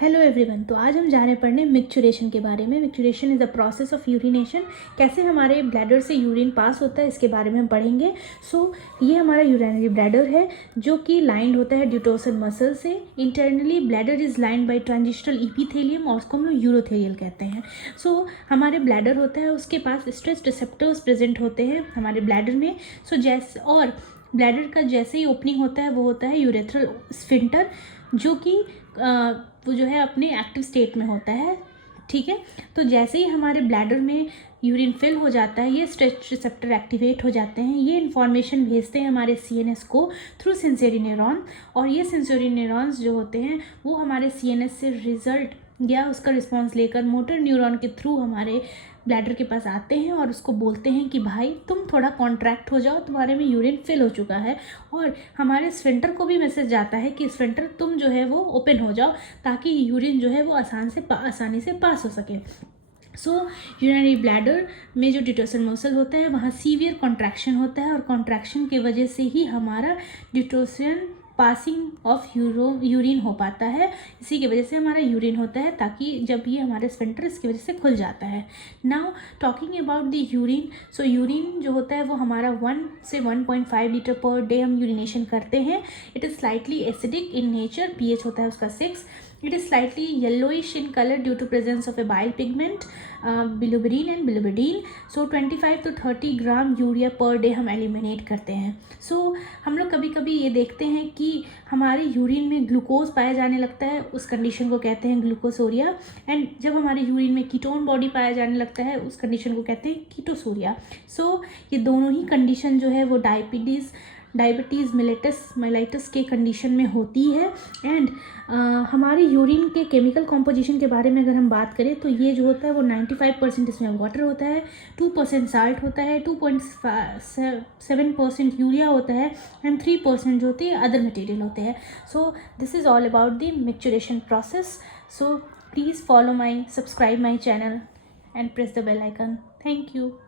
Hello everyone. तो आज हम जा रहे हैं पढ़ने मिक्चुरेशन के बारे में। Micturition is a process of urination. कैसे हमारे ब्लैडर से यूरिन पास होता है इसके बारे में हम पढ़ेंगे। ये हमारा यूरिनरी ब्लैडर है जो कि लाइंड होता है ड्यूटोसल मसल से। Internally bladder is lined by transitional epithelium और उसको हम यूरोथेलियल कहते हैं। हमारे ब्लैडर होता है, उसके पास स्ट्रेच रिसेप्टर्स प्रेजेंट होते हैं हमारे ब्लैडर में। ब्लैडर का जैसे ही ओपनिंग होता है वो होता है यूरेथ्रल स्फिंक्टर, जो कि वो जो है अपने एक्टिव स्टेट में होता है। ठीक है, तो जैसे ही हमारे ब्लैडर में यूरिन फिल हो जाता है ये स्ट्रेच रिसेप्टर एक्टिवेट हो जाते हैं। ये इन्फॉर्मेशन भेजते हैं हमारे सीएनएस को थ्रू सेंसरी न्यूरॉन, और ये सेंसरी न्यूरॉन्स जो होते हैं वो हमारे सीएनएस से रिजल्ट या उसका रिस्पॉन्स लेकर मोटर न्यूरॉन के थ्रू हमारे ब्लैडर के पास आते हैं और उसको बोलते हैं कि भाई तुम थोड़ा कॉन्ट्रैक्ट हो जाओ, तुम्हारे में यूरिन फिल हो चुका है। और हमारे स्फिंक्टर को भी मैसेज जाता है कि स्फिंक्टर तुम जो है वो ओपन हो जाओ ताकि यूरिन जो है वो आसानी से पास हो सके। यूरिनरी ब्लैडर में जो ड्यूटोसल मसल होता है वहाँ सीवियर कॉन्ट्रैक्शन होता है, और कॉन्ट्रैक्शन की वजह से ही हमारा ड्यूटोसियन पासिंग ऑफ यूरिन हो पाता है। इसी की वजह से हमारा यूरिन होता है, ताकि जब ये हमारे स्फिंक्टर इसकी वजह से खुल जाता है। Now talking about the urine, urine जो होता है वो हमारा 1 से 1.5 लीटर पर डे हम यूरिनेशन करते हैं। It is slightly acidic in nature, pH होता है उसका 6। It is slightly yellowish in color due to presence of a bile pigment, bilirubin and bilirubin. 25 to 30 gram urea per day हम eliminate करते हैं। हम लोग कभी कभी ये देखते हैं कि हमारे यूरिन में ग्लूकोज पाया जाने लगता है, उस कंडीशन को कहते हैं ग्लूकोसोरिया। एंड जब हमारे यूरिन में कीटोन बॉडी पाया जाने लगता है उस कंडीशन को कहते हैं कीटोसोरिया। ये दोनों ही कंडीशन जो है वो डायबिटीज़ मेलाइटस के कंडीशन में होती है। एंड हमारे यूरिन के केमिकल कॉम्पोजिशन के बारे में अगर हम बात करें तो ये जो होता है वो 95% इसमें वाटर होता है, 2% साल्ट होता है, 2.7% यूरिया होता है, एंड 3% जो होती है अदर मटेरियल होते हैं। This is all about the micturition process. Please subscribe my channel and press the bell icon. Thank you.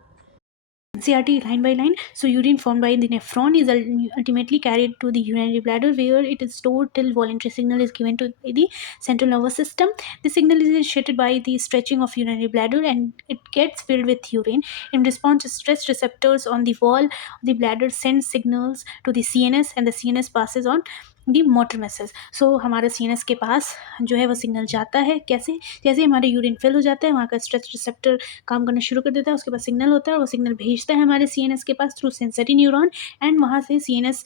CRT line by line. Urine formed by the nephron is ultimately carried to the urinary bladder, where it is stored till voluntary signal is given to the central nervous system. The signal is initiated by the stretching of urinary bladder, and it gets filled with urine. In response, stretch receptors on the wall of the bladder send signals to the CNS, and the CNS passes on the motor message. हमारे CNS के पास जो है वो signal जाता है। कैसे? जैसे हमारे यूरिन फिल हो जाता है वहाँ का स्ट्रेच रिसेप्टर काम करना शुरू कर देता है, उसके पास सिग्नल होता है और वो सिग्नल भेजता है हमारे सीएनएस के pass through sensory neuron, and वहाँ से सीएनएस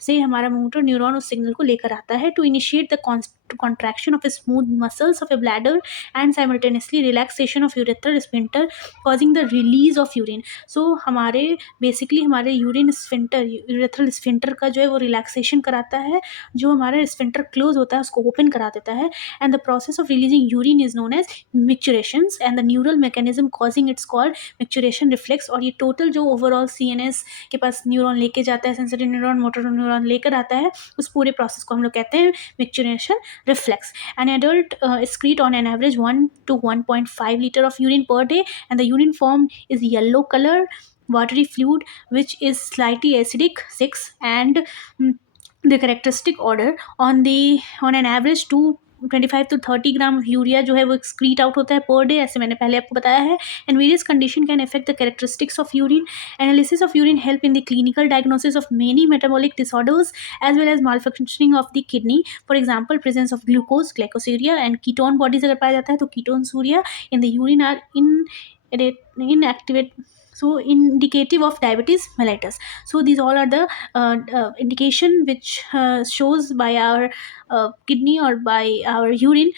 से हमारा मोटर न्यूरॉन उस सिग्नल को लेकर आता है to initiate the contraction of a smooth muscles of a bladder and simultaneously relaxation of urethral sphincter causing the release of urine. हमारे बेसिकली हमारे यूरेथ्रल स्फिंक्टर का जो है वो रिलैक्सेशन कराता है, जो हमारा स्फिंक्टर क्लोज होता है उसको ओपन करा देता है, and the process of releasing urine is known as micturitions, and the neural mechanism causing it's called micturition reflex. और ये टोटल जो ओवरऑल सीएनएस के पास न्यूरॉन लेके जाता है, सेंसरी न्यूरॉन मोटर न्यूरॉन लेकर आता है, उस पूरे प्रोसेस को हम लोग कहते हैं micturition reflex. An adult excrete on an average 1 to 1.5 liter of urine per day, and the urine formed is yellow color watery fluid which is slightly acidic 6, and the characteristic order on an average 25 to 30 gram urea जो है वो excrete out होता है per day, ऐसे मैंने पहले आपको बताया है। And various condition can affect the characteristics of urine. Analysis of urine help in the clinical diagnosis of many metabolic disorders as well as malfunctioning of the kidney. For example presence of glucose glycosuria and ketone bodies अगर पाया जाता है तो ketonuria in the urine are inactivate, indicative of diabetes mellitus. These all are the indication which shows by our kidney or by our urine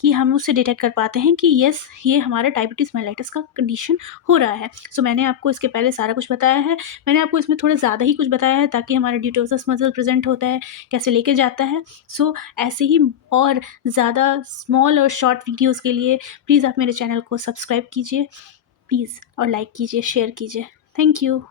कि हम उससे detect कर पाते हैं कि यस ये हमारा डायबिटीज़ मेलाइटिस का कंडीशन हो रहा है। मैंने आपको इसके पहले सारा कुछ बताया है, मैंने आपको इसमें थोड़ा ज़्यादा ही कुछ बताया है ताकि हमारा ड्यूटोसस मसल प्रेजेंट होता है कैसे लेके जाता है। ऐसे ही और ज़्यादा स्मॉल और शॉर्ट वीडियोज़ के लिए प्लीज़ आप मेरे चैनल को सब्सक्राइब कीजिए प्लीज़, और लाइक कीजिए, शेयर कीजिए। Thank you.